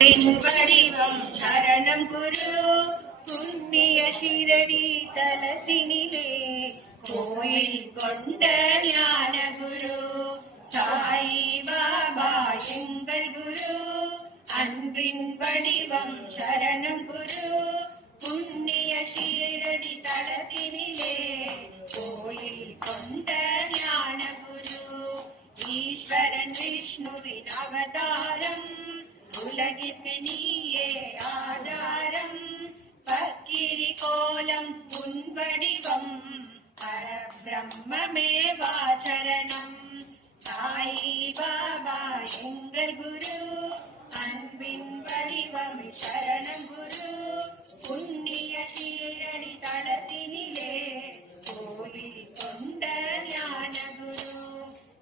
வடிவம் சரணம் குரு புண்ணிய ஷிரடி தலத்தினிலே கோயில் கொண்ட ஞான குரு சாயி பாபா எங்கள் குரு அன்பின் வடிவம் சரணம் குரு புண்ணிய ஷிரடி தலத்தினிலே கோயில் கொண்ட ஞான குரு ஈஸ்வரன் விஷ்ணுவின் அவதாரம் உலகிற்கு நீயே ஆதாரம் பக்கிரி கோலம் உன் வடிவம் பரபிரம்மே வாசரணம் சாயி பாபா எங்கள் குரு அன்பின் வடிவம் சரணம் குரு புண்ணிய ஷீரடி தளத்தினிலே கோயில் கொண்ட ஞான குரு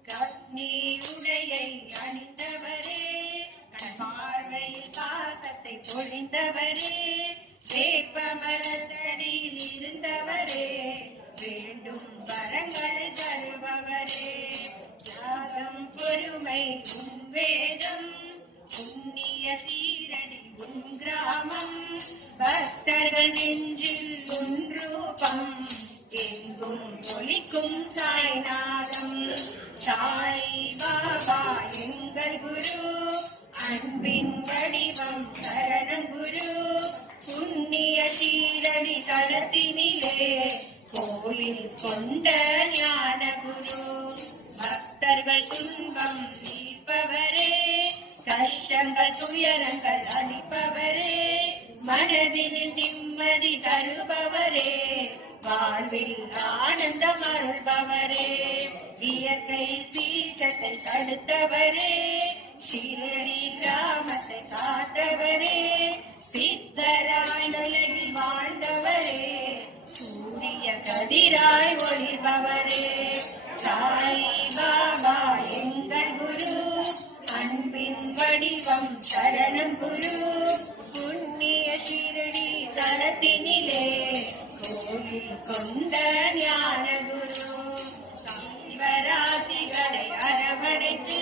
கக்னி உடையை அணிந்தவரே பார்வையில் பாசத்தை பொழிந்தவரே வேப்பமரத்தடியில் இருந்தவரே வேண்டும் வரங்களை தருபவரே தியாகம் பொறுமை உன் வேதம் புண்ணிய ஷீரடி உன் கிராமம் பக்தர்கள் நெஞ்சில் உன் ரூபம் எங்கும் ஒலிக்கும் சாய்நாதம் சாய் பாபா எங்கள் குரு அன்பின் வடிவம் சரணம் குரு புண்ணிய ஷீரடி தலத்தினிலே கோயில் கொண்ட ஞான குரு பக்தர்கள் துன்பம் தீர்ப்பவரே கஷ்டங்கள் துயரங்கள் அளிப்பவரே மனதினில் நிம்மதி தருபவரே வாழ்வில் ஆனந்தம் அருள்பவரே இயற்கை சீற்றத்தை தடுத்தவரே ஷீரடி கிராமத்தை காத்தவரே சித்தராய் உலகில் வாழ்ந்தவரே சூரிய கதிராய் ஒளிர்பவரே சாய் பாபா எங்கள் குரு அன்பின் வடிவம் சரணம் குரு புண்ணிய ஷீரடி தலத்தினிலே கோயில் கொண்ட ஞான குரு சைவராசிகளை அரவணைத்து